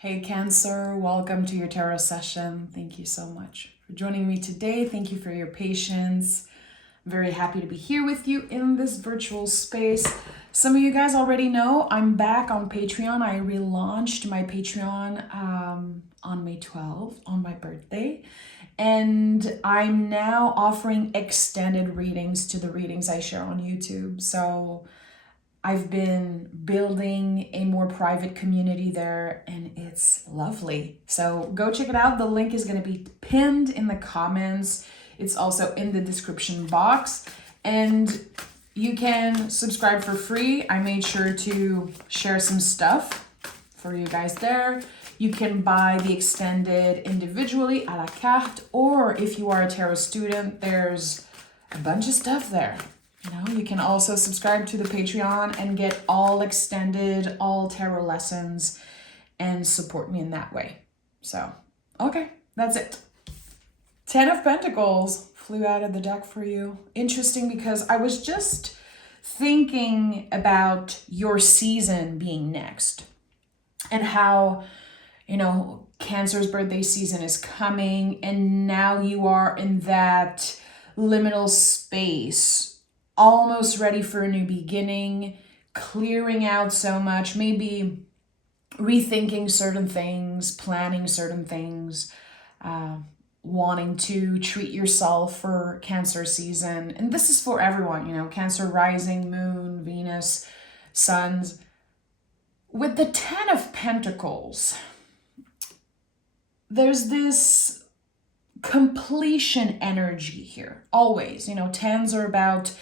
Hey Cancer, welcome to your tarot session. Thank you so much for joining me today. Thank you for your patience. I'm very happy to be here with you in this virtual space. Some of you guys already know I'm back on Patreon. I relaunched my Patreon on May 12th, on my birthday. And I'm now offering extended readings to the readings I share on YouTube. So I've been building a more private community there and it's lovely. So go check it out. The link is going to be pinned in the comments. It's also in the description box and you can subscribe for free. I made sure to share some stuff for you guys there. You can buy the extended individually à la carte, or if you are a tarot student, there's a bunch of stuff there. You can also subscribe to the Patreon and get all extended, all tarot lessons and support me in that way. So, okay, that's it. 10 of Pentacles flew out of the deck for you. Interesting because I was just thinking about your season being next and how, Cancer's birthday season is coming and now you are in that liminal space, almost ready for a new beginning, clearing out so much, maybe rethinking certain things, planning certain things, wanting to treat yourself for Cancer season. And this is for everyone, Cancer rising, moon, Venus, suns. With the 10 of Pentacles, there's this completion energy here, always. 10s are about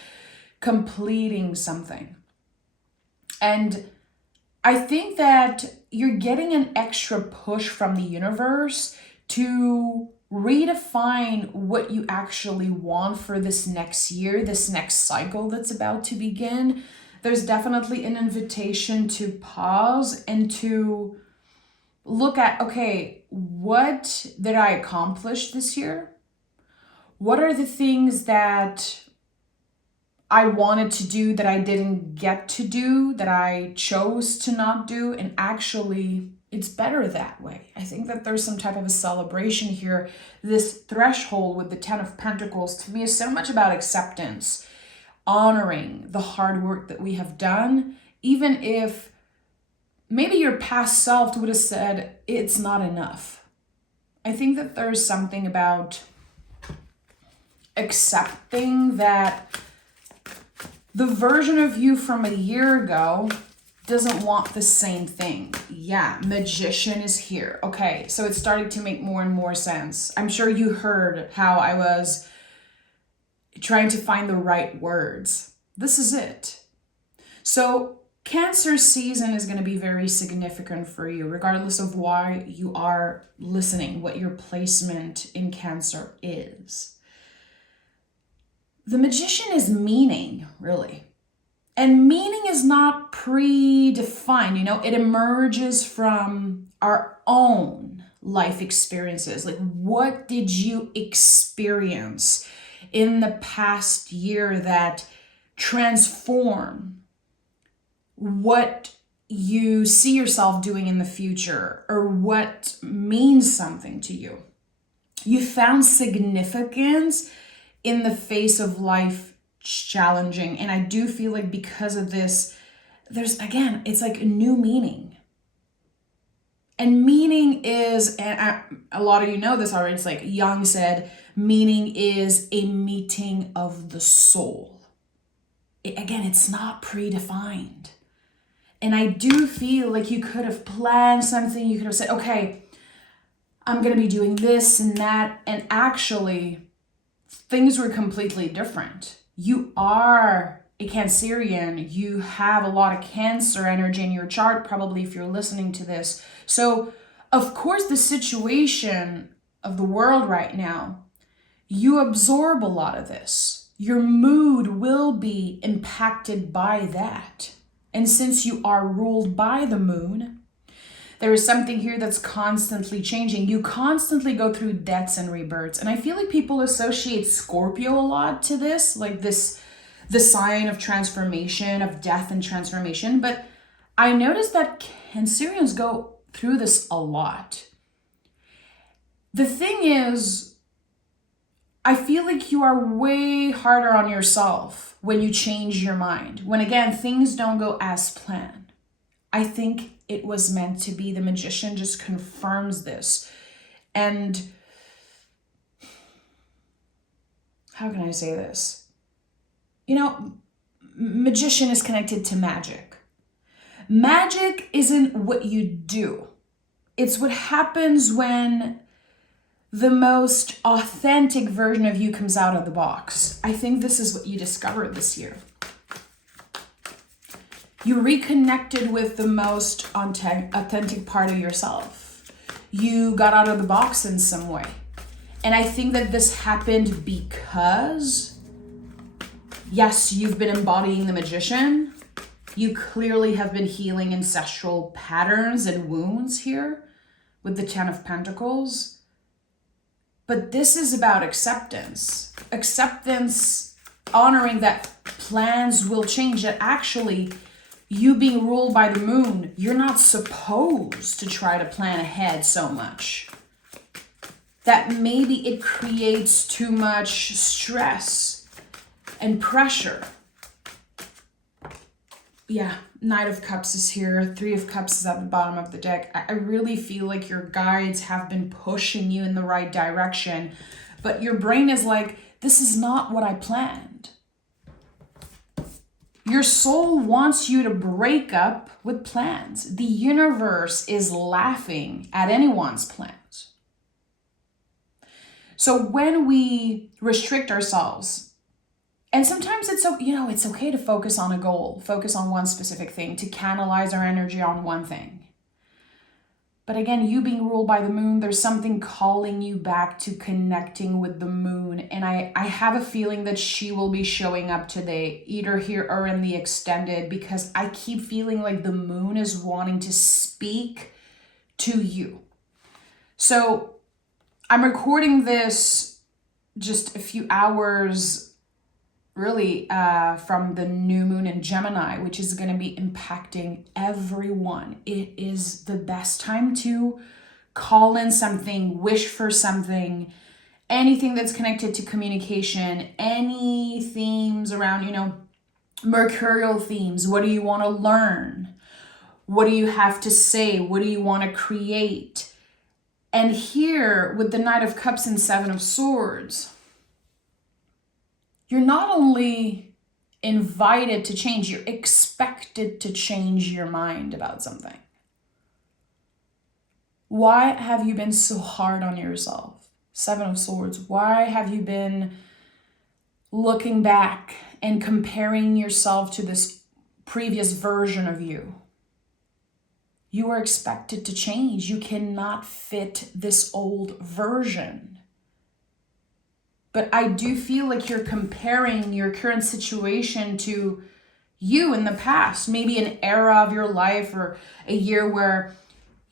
completing something. And I think that you're getting an extra push from the universe to redefine what you actually want for this next year, this next cycle that's about to begin. There's definitely an invitation to pause and to look at, okay, what did I accomplish this year? What are the things that I wanted to do that I didn't get to do, that I chose to not do? And actually, it's better that way. I think that there's some type of a celebration here. This threshold with the 10 of Pentacles to me is so much about acceptance, honoring the hard work that we have done, even if maybe your past self would have said it's not enough. I think that there's something about accepting that the version of you from a year ago doesn't want the same thing. Yeah, Magician is here. Okay, so it's starting to make more and more sense. I'm sure you heard how I was trying to find the right words. This is it. So Cancer season is going to be very significant for you, regardless of why you are listening, what your placement in Cancer is. The Magician is meaning, really. And meaning is not predefined, it emerges from our own life experiences. Like, what did you experience in the past year that transform what you see yourself doing in the future, or what means something to you? You found significance in the face of life challenging. And I do feel like because of this, it's like a new meaning. And meaning is, and a lot of you know this already, it's like Jung said, meaning is a meeting of the soul. It's not predefined. And I do feel like you could have planned something. You could have said, okay, I'm going to be doing this and that. And actually, things were completely different. You are a Cancerian. You have a lot of Cancer energy in your chart, probably, if you're listening to this. So, of course, the situation of the world right now, you absorb a lot of this. Your mood will be impacted by that. And since you are ruled by the moon, there is something here that's constantly changing. You constantly go through deaths and rebirths. And I feel like people associate Scorpio a lot to this, like the sign of transformation, of death and transformation. But I noticed that Cancerians go through this a lot. The thing is, I feel like you are way harder on yourself when you change your mind. When again, things don't go as planned. I think it was meant to be. The Magician just confirms this. And how can I say this? Magician is connected to magic. Magic isn't what you do. It's what happens when the most authentic version of you comes out of the box. I think this is what you discovered this year. You reconnected with the most authentic part of yourself. You got out of the box in some way. And I think that this happened because, yes, you've been embodying the Magician. You clearly have been healing ancestral patterns and wounds here with the Ten of Pentacles. But this is about acceptance. Acceptance, honoring that plans will change, that actually you being ruled by the moon, you're not supposed to try to plan ahead so much. That maybe it creates too much stress and pressure. Yeah, Knight of Cups is here. Three of Cups is at the bottom of the deck. I really feel like your guides have been pushing you in the right direction, but your brain is like, this is not what I planned. Your soul wants you to break up with plans. The universe is laughing at anyone's plans. So when we restrict ourselves, and sometimes it's okay to focus on a goal, focus on one specific thing, to canalize our energy on one thing. But again, you being ruled by the moon, there's something calling you back to connecting with the moon. And I have a feeling that she will be showing up today, either here or in the extended, because I keep feeling like the moon is wanting to speak to you. So I'm recording this just a few hours really from the new moon in Gemini, which is going to be impacting everyone. It is the best time to call in something, wish for something, anything that's connected to communication, any themes around, mercurial themes. What do you want to learn? What do you have to say? What do you want to create? And here with the Knight of Cups and Seven of Swords, you're not only invited to change, you're expected to change your mind about something. Why have you been so hard on yourself? Seven of Swords. Why have you been looking back and comparing yourself to this previous version of you? You are expected to change. You cannot fit this old version. But I do feel like you're comparing your current situation to you in the past, maybe an era of your life or a year where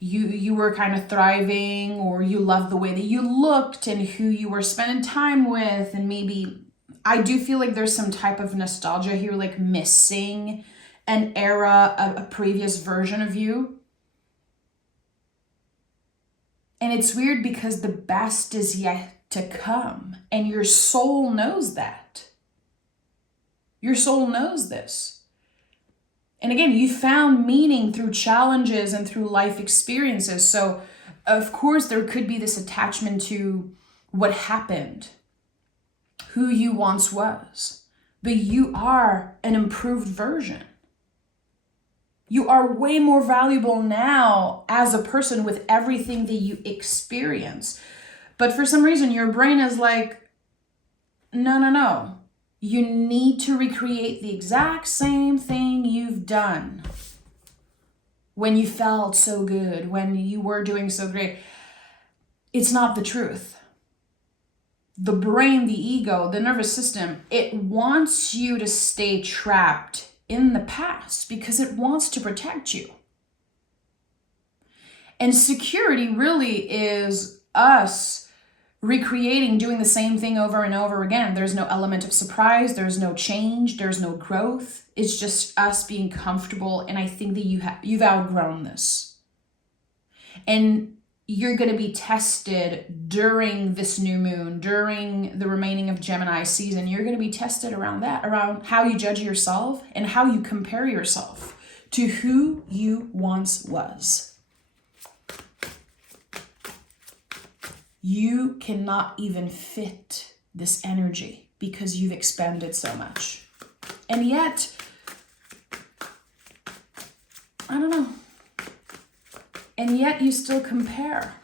you were kind of thriving, or you loved the way that you looked and who you were spending time with. And maybe I do feel like there's some type of nostalgia here, like missing an era of a previous version of you. And it's weird because the best is yet to come. And your soul knows that. Your soul knows this. And again, you found meaning through challenges and through life experiences. So of course there could be this attachment to what happened, who you once was, but you are an improved version. You are way more valuable now as a person with everything that you experience. But for some reason, your brain is like, no. You need to recreate the exact same thing you've done when you felt so good, when you were doing so great. It's not the truth. The brain, the ego, the nervous system, it wants you to stay trapped in the past because it wants to protect you. And security really is us recreating, doing the same thing over and over again. There's no element of surprise. There's no change. There's no growth. It's just us being comfortable. And I think that you've outgrown this. And you're going to be tested during this new moon, during the remaining of Gemini season. You're going to be tested around that, around how you judge yourself and how you compare yourself to who you once was. You cannot even fit this energy because you've expanded so much. And yet, I don't know. And yet you still compare.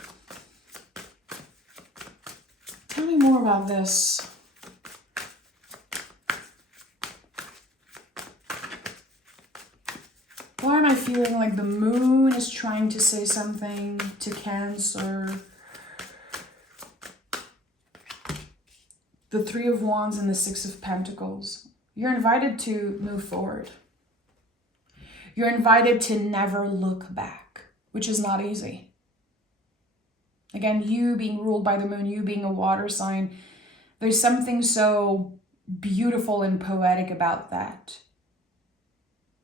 Tell me more about this. Why am I feeling like the moon is trying to say something to Cancer? The Three of Wands and the Six of Pentacles. You're invited to move forward. You're invited to never look back, which is not easy. Again, you being ruled by the moon, you being a water sign, there's something so beautiful and poetic about that.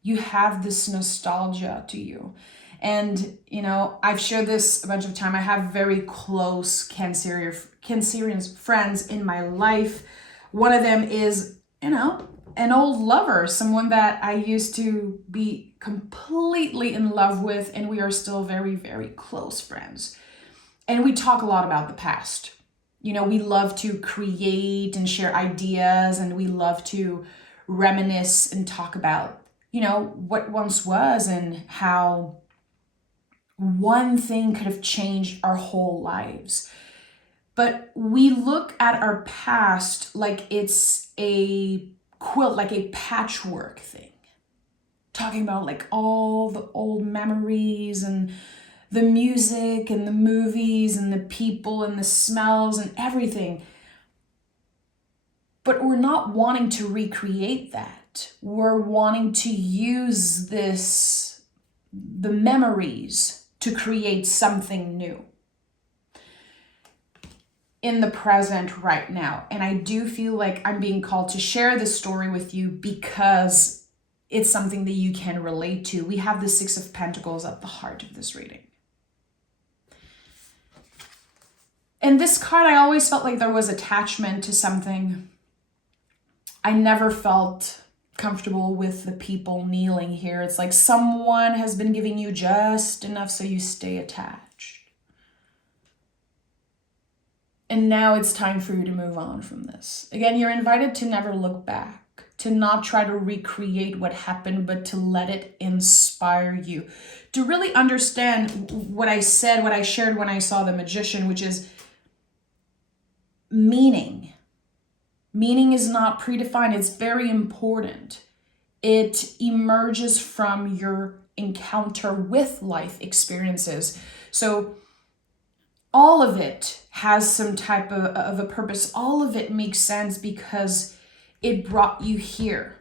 You have this nostalgia to you. And, you know, I've shared this a bunch of times. I have very close Cancerian friends in my life. One of them is, you know, an old lover, someone that I used to be completely in love with, and we are still very, very close friends. And we talk a lot about the past. You know, we love to create and share ideas, and we love to reminisce and talk about, you know, what once was and how one thing could have changed our whole lives. But we look at our past like it's a quilt, like a patchwork thing. Talking about like all the old memories and the music and the movies and the people and the smells and everything. But we're not wanting to recreate that. We're wanting to use the memories to create something new in the present right now. And I do feel like I'm being called to share this story with you because it's something that you can relate to. We have the Six of Pentacles at the heart of this reading. And this card, I always felt like there was attachment to something. I never felt comfortable with the people kneeling here. It's like someone has been giving you just enough so you stay attached. And now it's time for you to move on from this. Again, you're invited to never look back, to not try to recreate what happened, but to let it inspire you. To really understand what I said, what I shared when I saw the Magician, which is meaning. Meaning is not predefined. It's very important. It emerges from your encounter with life experiences. So all of it has some type of a purpose. All of it makes sense because it brought you here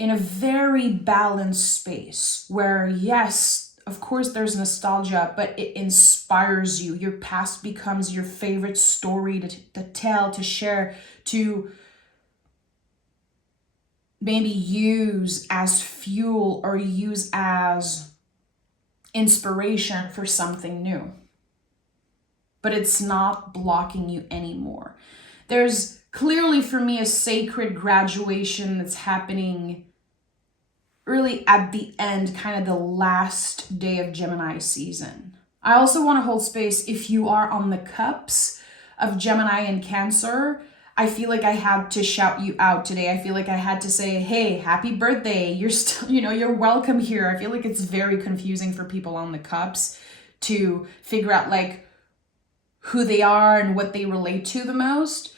in a very balanced space where, yes, of course there's nostalgia, but it inspires you. Your past becomes your favorite story to tell, to share, to maybe use as fuel or use as inspiration for something new. But it's not blocking you anymore. There's clearly for me a sacred graduation that's happening really at the end, kind of the last day of Gemini season. I also want to hold space if you are on the cups of Gemini and Cancer. I feel like I had to shout you out today. I feel like I had to say, hey, happy birthday. You're still, you're welcome here. I feel like it's very confusing for people on the cups to figure out like who they are and what they relate to the most.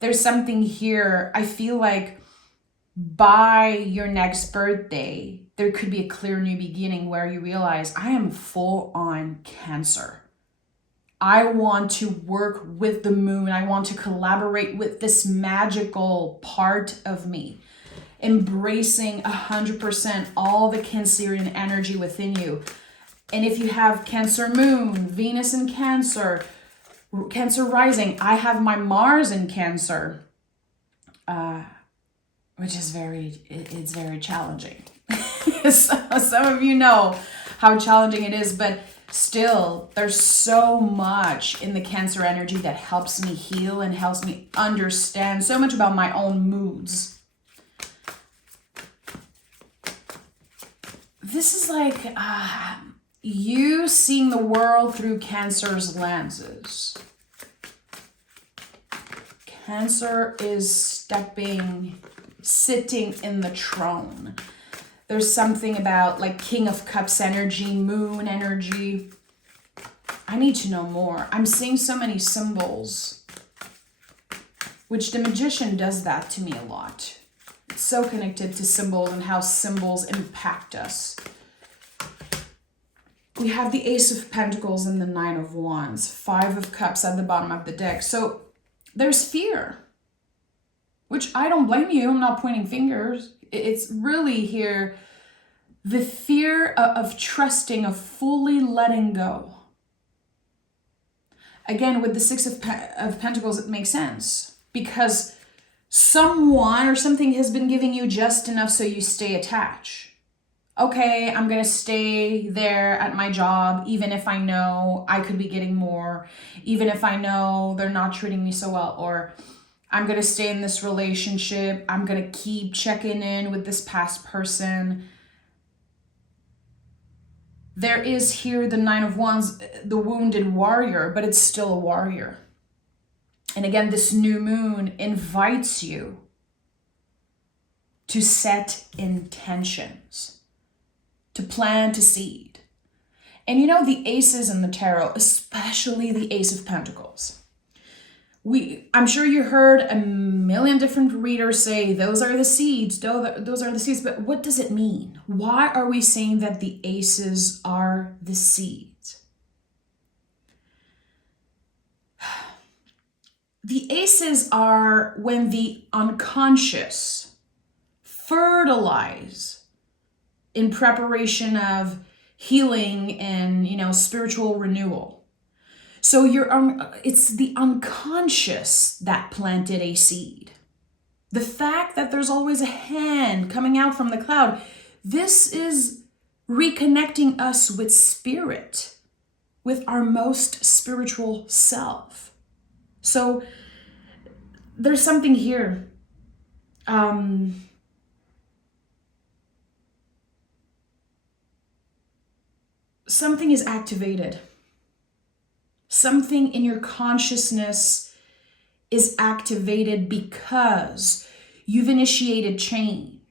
There's something here. I feel like by your next birthday, there could be a clear new beginning where you realize I am full on Cancer. I want to work with the moon. I want to collaborate with this magical part of me, embracing 100% all the Cancerian energy within you. And if you have Cancer moon, Venus in Cancer, Cancer rising, I have my Mars in Cancer, which is very challenging. Some of you know how challenging it is, but Still, there's so much in the Cancer energy that helps me heal and helps me understand so much about my own moods. This is like you seeing the world through Cancer's lenses. Cancer is sitting in the throne. There's something about like King of Cups energy, Moon energy. I need to know more. I'm seeing so many symbols, which the Magician does that to me a lot. It's so connected to symbols and how symbols impact us. We have the Ace of Pentacles and the Nine of Wands, Five of Cups at the bottom of the deck. So there's fear, which I don't blame you. I'm not pointing fingers. It's really here, the fear of trusting, of fully letting go. Again, with the Six of Pentacles, it makes sense because someone or something has been giving you just enough so you stay attached. Okay, I'm going to stay there at my job, even if I know I could be getting more, even if I know they're not treating me so well, or I'm going to stay in this relationship. I'm going to keep checking in with this past person. There is here the Nine of Wands, the wounded warrior, but it's still a warrior. And again, this new moon invites you to set intentions, to plant a seed. And you know, the aces in the tarot, especially the Ace of Pentacles, I'm sure you heard a million different readers say, those are the seeds, those are the seeds, but what does it mean? Why are we saying that the aces are the seeds? The aces are when the unconscious fertilize in preparation of healing and, spiritual renewal. So it's the unconscious that planted a seed. The fact that there's always a hand coming out from the cloud, this is reconnecting us with spirit, with our most spiritual self. So there's something here. Something is activated. Something in your consciousness is activated because you've initiated change.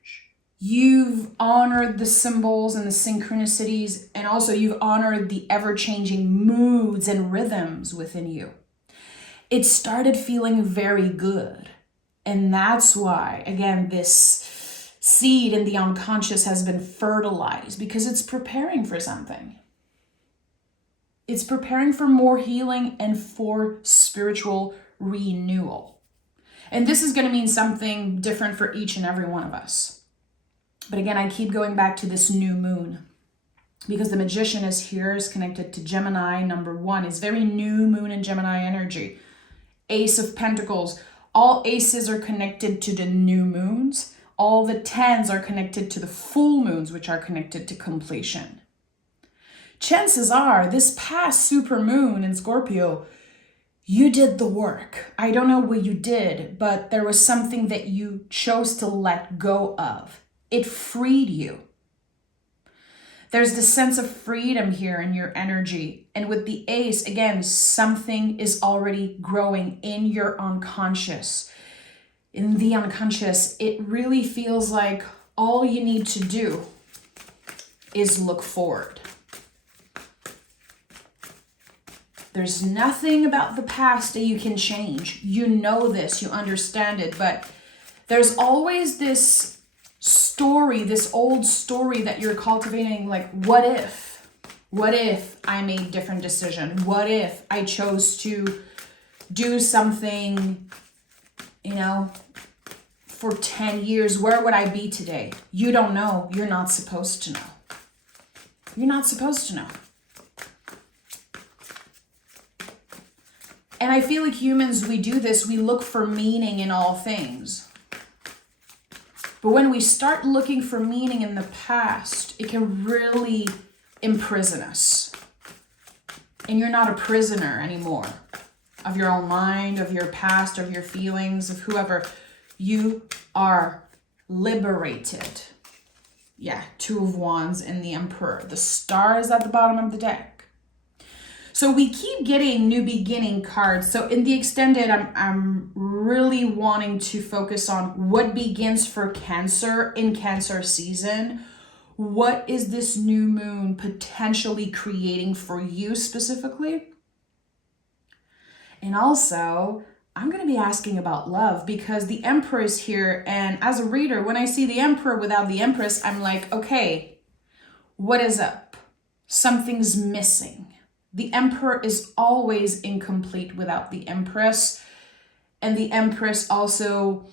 You've honored the symbols and the synchronicities, and also you've honored the ever-changing moods and rhythms within you. It started feeling very good. And that's why, again, this seed in the unconscious has been fertilized because it's preparing for something. It's preparing for more healing and for spiritual renewal. And this is going to mean something different for each and every one of us. But again, I keep going back to this new moon because the Magician is connected to Gemini. Number 1 is very new moon in Gemini energy. Ace of Pentacles. All aces are connected to the new moons. All the 10s are connected to the full moons, which are connected to completion. Chances are this past super moon in Scorpio, you did the work. I don't know what you did, but there was something that you chose to let go of. It freed you. There's this sense of freedom here in your energy. And with the ace, again, something is already growing in your unconscious. In the unconscious, it really feels like all you need to do is look forward. There's nothing about the past that you can change. You know this, you understand it, but there's always this story, this old story that you're cultivating, like, what if? What if I made a different decision? What if I chose to do something, for 10 years? Where would I be today? You don't know. You're not supposed to know. You're not supposed to know. And I feel like humans, we do this, we look for meaning in all things. But when we start looking for meaning in the past, it can really imprison us. And you're not a prisoner anymore of your own mind, of your past, of your feelings, of whoever. You are liberated. Yeah, Two of Wands and the Emperor. The star is at the bottom of the deck. So we keep getting new beginning cards. So in the extended, I'm really wanting to focus on what begins for Cancer in Cancer season. What is this new moon potentially creating for you specifically? And also, I'm going to be asking about love because the Emperor is here. And as a reader, when I see the Emperor without the Empress, I'm like, okay, what is up? Something's missing. The Emperor is always incomplete without the Empress. And the Empress also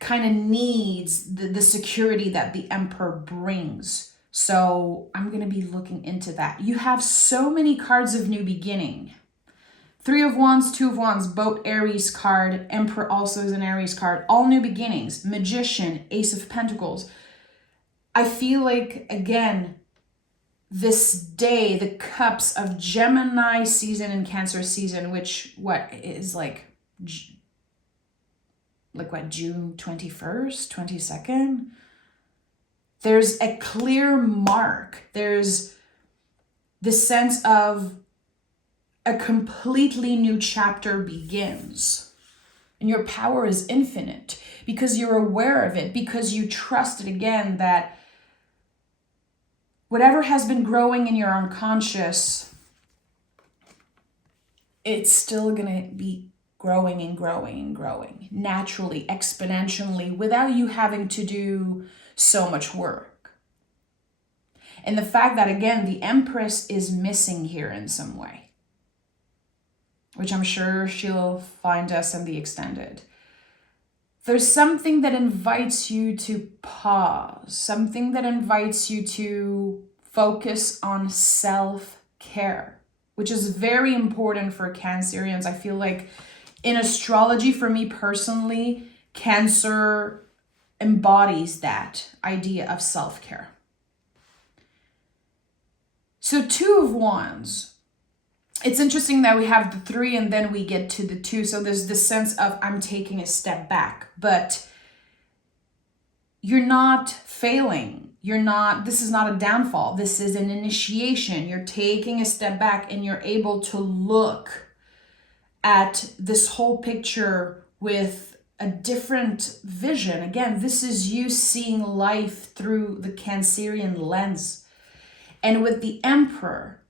kind of needs the security that the Emperor brings. So I'm going to be looking into that. You have so many cards of new beginning. Three of Wands, Two of Wands, both Aries card. Emperor also is an Aries card. All new beginnings. Magician, Ace of Pentacles. I feel like, again, this day, the cups of Gemini season and Cancer season, which what is like what, June 21st, 22nd? There's a clear mark. There's the sense of a completely new chapter begins. And your power is infinite because you're aware of it, because you trust it again that whatever has been growing in your unconscious, it's still going to be growing and growing and growing naturally, exponentially, without you having to do so much work. And the fact that, again, the Empress is missing here in some way, which I'm sure she'll find us in the extended. There's something that invites you to pause, something that invites you to focus on self-care, which is very important for Cancerians. I feel like in astrology, for me personally, Cancer embodies that idea of self-care. So Two of Wands. It's interesting that we have the 3 and then we get to the 2. So there's this sense of I'm taking a step back, but you're not failing. This is not a downfall. This is an initiation. You're taking a step back and you're able to look at this whole picture with a different vision. Again, this is you seeing life through the Cancerian lens. And with the Emperor,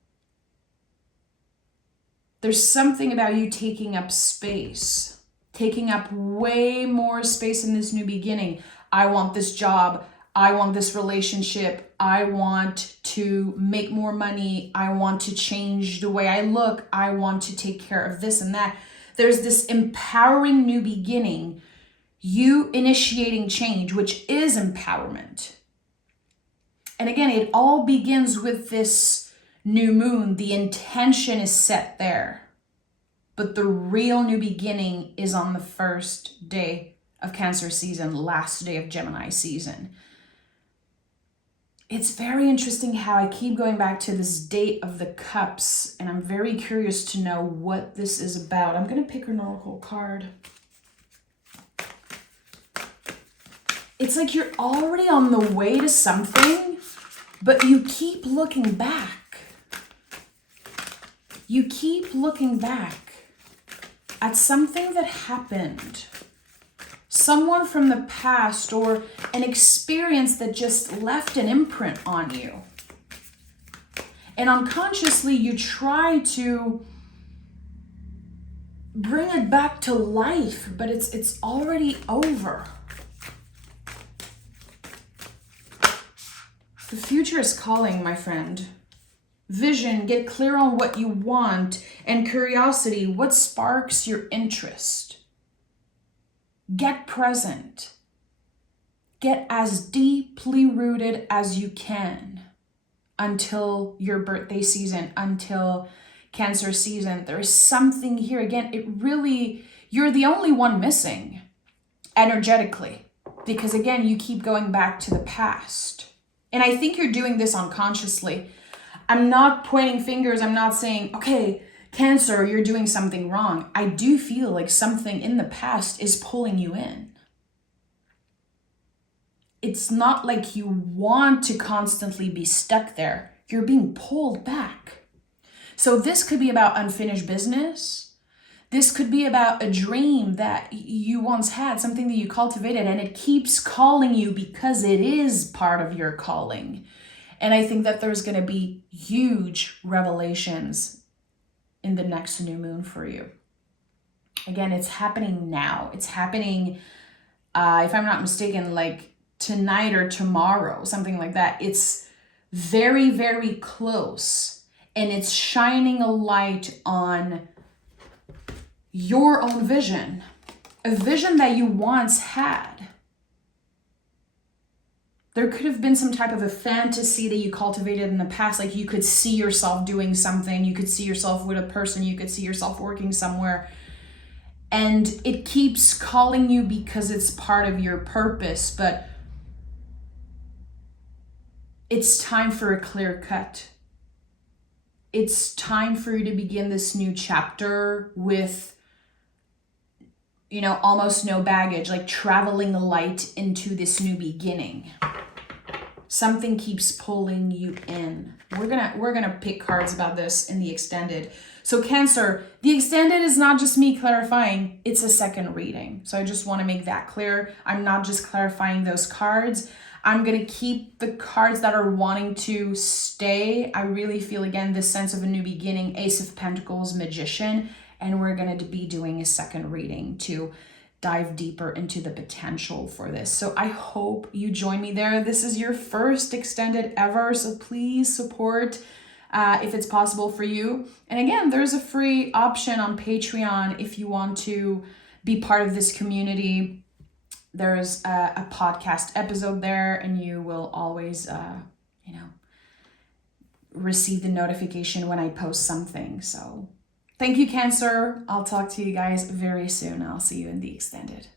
there's something about you taking up space, taking up way more space in this new beginning. I want this job. I want this relationship. I want to make more money. I want to change the way I look. I want to take care of this and that. There's this empowering new beginning, you initiating change, which is empowerment. And again, it all begins with this new moon. The intention is set there. But the real new beginning is on the first day of Cancer season, last day of Gemini season. It's very interesting how I keep going back to this date of the cups, and I'm very curious to know what this is about. I'm going to pick an oracle card. It's like you're already on the way to something, but you keep looking back. You keep looking back at something that happened. Someone from the past or an experience that just left an imprint on you. And unconsciously, you try to bring it back to life, but it's already over. The future is calling, my friend. Vision, get clear on what you want, and curiosity, what sparks your interest. Get present. Get as deeply rooted as you can until your birthday season, until Cancer season. There is something here. Again, you're the only one missing energetically, because again, you keep going back to the past. And I think you're doing this unconsciously. I'm not pointing fingers. I'm not saying, okay, Cancer, you're doing something wrong. I do feel like something in the past is pulling you in. It's not like you want to constantly be stuck there. You're being pulled back. So this could be about unfinished business. This could be about a dream that you once had, something that you cultivated, and it keeps calling you because it is part of your calling. And I think that there's going to be huge revelations in the next new moon for you. Again, it's happening now. It's happening, if I'm not mistaken, like tonight or tomorrow, something like that. It's very, very close. And it's shining a light on your own vision, a vision that you once had. There could have been some type of a fantasy that you cultivated in the past, like you could see yourself doing something, you could see yourself with a person, you could see yourself working somewhere. And it keeps calling you because it's part of your purpose, but it's time for a clear cut. It's time for you to begin this new chapter with, almost no baggage, like traveling light into this new beginning. Something keeps pulling you in. We're gonna pick cards about this in the extended. So Cancer, the extended is not just me clarifying, it's a second reading. So I just want to make that clear. I'm not just clarifying those cards. I'm gonna keep the cards that are wanting to stay. I really feel, again, this sense of a new beginning, Ace of Pentacles, Magician, and we're gonna be doing a second reading to dive deeper into the potential for this. So I hope you join me there. This is your first extended ever, so please support if it's possible for you. And again, there's a free option on Patreon if you want to be part of this community. There's a podcast episode there, and you will always, receive the notification when I post something. So thank you, Cancer. I'll talk to you guys very soon. I'll see you in the extended.